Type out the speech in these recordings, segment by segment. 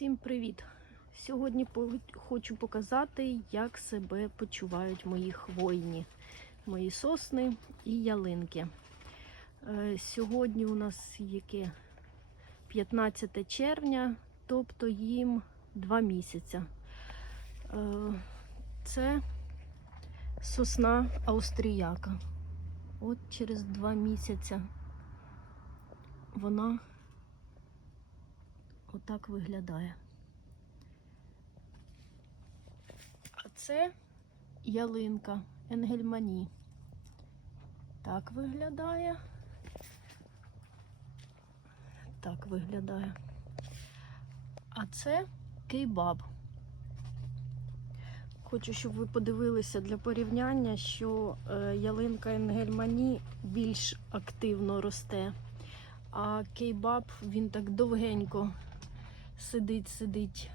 Всім привіт! Сьогодні хочу показати, як себе почувають мої хвойні, мої сосни і ялинки. Е, Сьогодні у нас яке 15 червня, тобто їм 2 місяця. Е, Це сосна австріяка. От через 2 місяця вона отак виглядає. А це ялинка Енгельмані. Так виглядає. Так виглядає. А це кейбаб. Хочу, щоб ви подивилися для порівняння, що е, ялинка Енгельмані більш активно росте. А кейбаб він так довгенько сидить, сидить,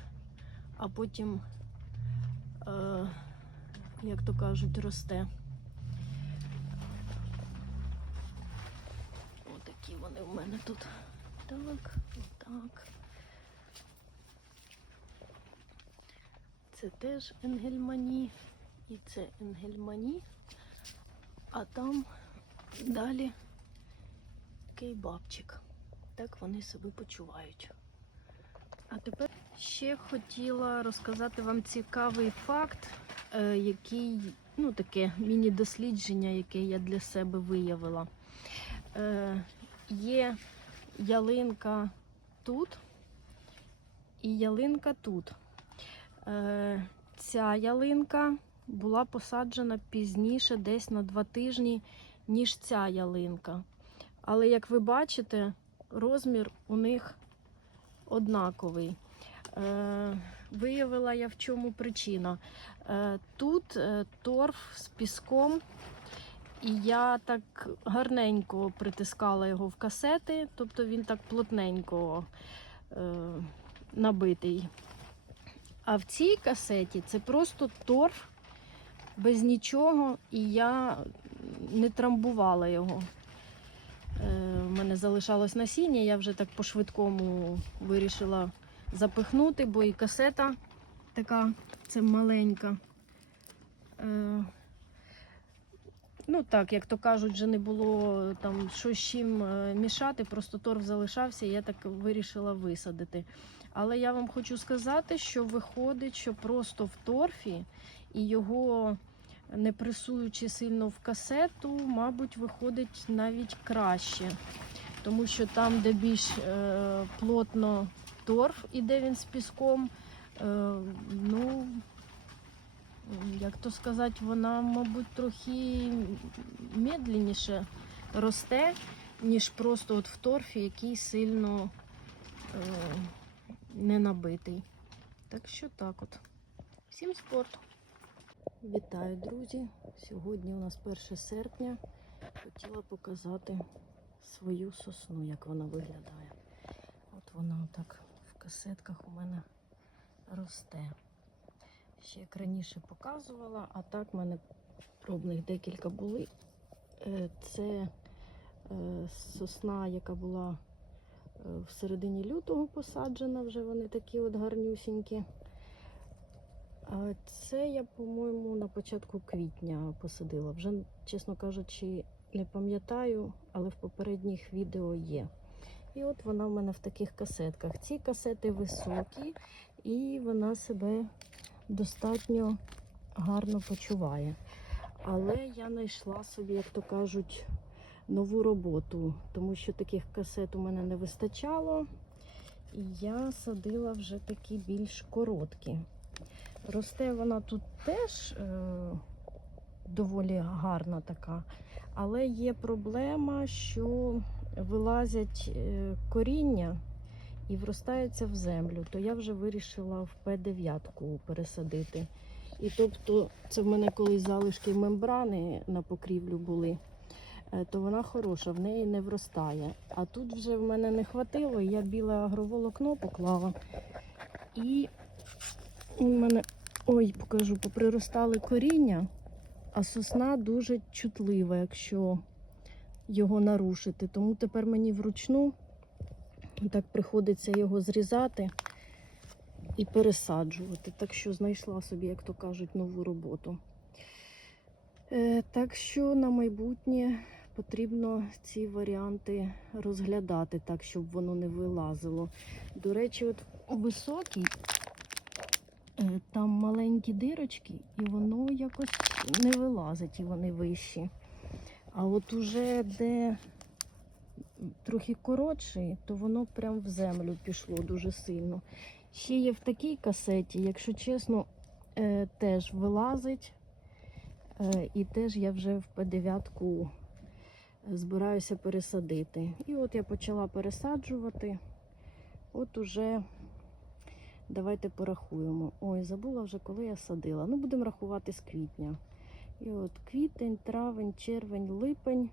а потім, е, як то кажуть, росте. Отакі вони в мене тут. Так, отак. Це теж енгельмані. І це енгельмані. А там далі кейбабчик. Так вони себе почувають. А тепер ще хотіла розказати вам цікавий факт, е, який, ну таке міні-дослідження, яке я для себе виявила. Е, Є ялинка тут і ялинка тут. Е, Ця ялинка була посаджена пізніше, десь на два тижні, ніж ця ялинка. Але як ви бачите, розмір у них однаковий. Е, виявила я в чому причина. Е, тут е, торф з піском, і я так гарненько притискала його в касети, тобто він так плотненько набитий. А в цій касеті це просто торф без нічого, і я не трамбувала його. Мене залишалось насіння, я вже так по-швидкому вирішила запихнути, бо і касета така, це маленька. Е, Ну так, як то кажуть, вже не було там що з чим е, мішати, просто торф залишався, і я так вирішила висадити. Але я вам хочу сказати, що виходить, що просто в торфі і його не пресуючи сильно в касету, мабуть, виходить навіть краще. Тому що там, де більш е, плотно торф іде він з піском, е, ну, як то сказати, вона, мабуть, трохи медленніше росте, ніж просто от в торфі, який сильно е, не набитий. Так що так от. Всім спорту! Вітаю, друзі! Сьогодні у нас 1 серпня. Хотіла показати свою сосну, як вона виглядає. От вона отак в касетках у мене росте. Ще як раніше показувала, а так в мене пробних декілька були. Е, Це е, сосна, яка була е, в середині лютого посаджена, вже вони такі от гарнюсінькі. А це я, по-моєму, на початку квітня посадила. Вже, чесно кажучи, не пам'ятаю, але в попередніх відео є. І от вона в мене в таких касетках. Ці касети високі, і вона себе достатньо гарно почуває. Але я знайшла собі, як то кажуть, нову роботу, тому що таких касет у мене не вистачало. І я садила вже такі більш короткі. Росте вона тут теж е, доволі гарна така, але є проблема, що вилазять е, коріння і вростаються в землю, то я вже вирішила в П9 пересадити. І тобто, це в мене колись залишки мембрани на покрівлю були, е, то вона хороша, в неї не вростає. А тут вже в мене не хватило, я біле агроволокно поклала. І у мене, ой, покажу, поприростали коріння, а сосна дуже чутлива, якщо його нарушити. Тому тепер мені вручну так приходиться його зрізати. і пересаджувати. Так що знайшла собі, як то кажуть, нову роботу. Е, так що на майбутнє потрібно ці варіанти розглядати так, щоб воно не вилазило. До речі, от високий, там маленькі дирочки, і воно якось не вилазить, і вони вищі. А от уже де трохи коротший, то воно прям в землю пішло дуже сильно. Ще є в такій касеті, якщо чесно, е, теж вилазить. Е, і теж я вже в П9 збираюся пересадити. І от я почала пересаджувати. От уже давайте порахуємо. Ой, забула вже, коли я садила. Ну, будемо рахувати з квітня. І от квітень, травень, червень, липень.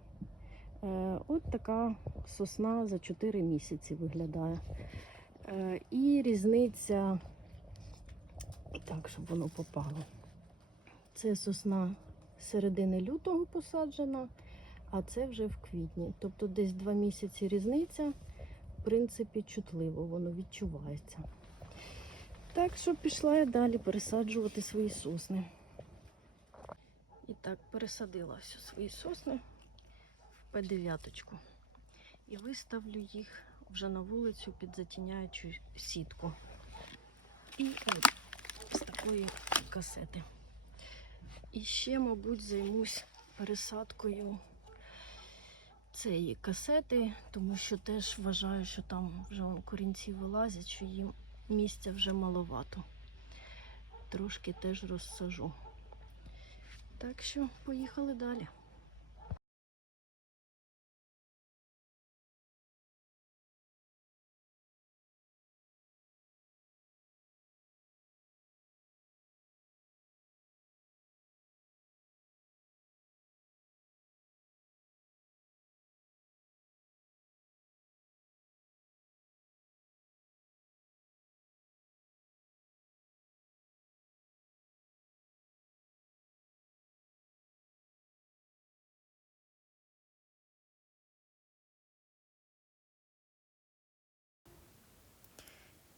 Е, От така сосна за 4 місяці виглядає. Е, І різниця, так, щоб воно попало. Це сосна середини лютого посаджена, а це вже в квітні. Тобто десь 2 місяці різниця, в принципі, чутливо, воно відчувається. Так що пішла я далі пересаджувати свої сосни. І так, пересадила всі свої сосни в П9. І виставлю їх вже на вулицю під затіняючу сітку. І от з такої касети. І ще, мабуть, займусь пересадкою цієї касети, тому що теж вважаю, що там вже корінці вилазять, що їм місця вже маловато. Трошки теж розсажу. Так що поїхали далі.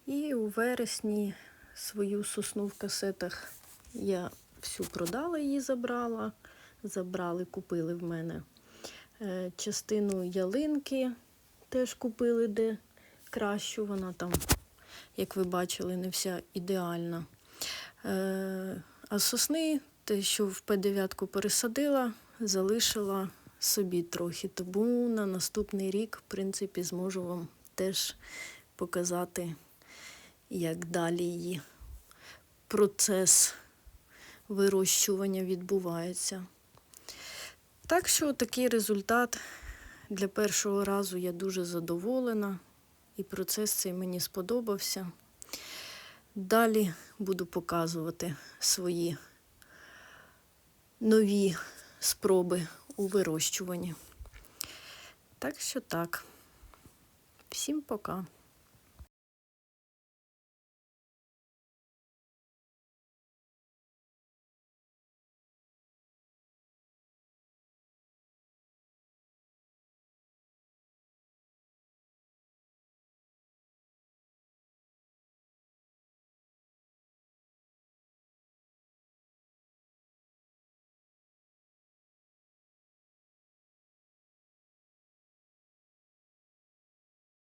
І у вересні свою сосну в касетах я всю продала, її забрала. Забрали, купили в мене Е, частину ялинки, теж купили, де кращу. Вона там, як ви бачили, не вся ідеальна. Е, А сосни, те, що в П9 пересадила, залишила собі трохи. Тому на наступний рік, в принципі, зможу вам теж показати як далі її процес вирощування відбувається. Так що такий результат для першого разу я дуже задоволена, і процес цей мені сподобався. Далі буду показувати свої нові спроби у вирощуванні. Так що так. Всім пока.